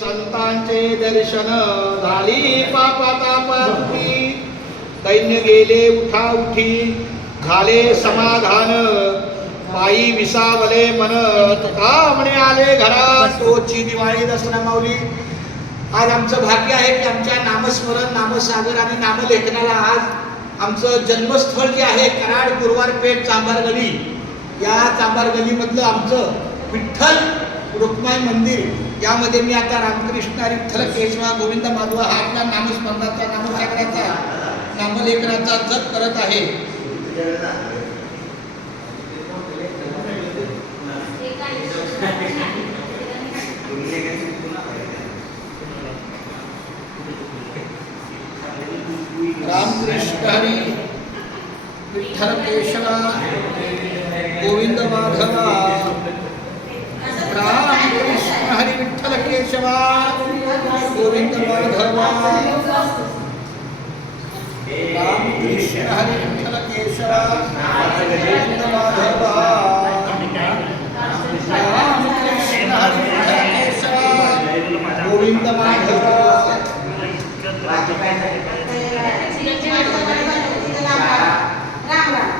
संतांचे दर्शन झाली पापातापाती, दैन्य गेले उठा उठी झाले समाधान, पायी विसावले मन तुका म्हणे आले घरात. तोची दिवाळी दसरा माऊली. आज आमचं भाग्य आहे की आमच्या नामस्मरण, नामसागर आणि नामलेखनाला आज आमचं जन्मस्थळ जे आहे कराड गुरुवारपेठ चांभार गली, या चांभार गलीमधलं आमचं विठ्ठल रुक्माई मंदिर, यामध्ये मी आता रामकृष्ण विठ्ठल केशवा गोविंद माधव हा आपल्या नामस्मरणाचा, नामसागराचा, नामलेखनाचा जप करत आहे. रामकृष्ण हरी विठ्ठल केशवा गोविंद माधवा, रामकृष्ण हरी विठ्ठल केशवा गोविंद माधवा, रामकृष्ण हरी विठ्ठल केशवा गोविंद माधवा, रामकृष्ण हरी विठ्ठल केशवा गोविंद माधवा. राम राम.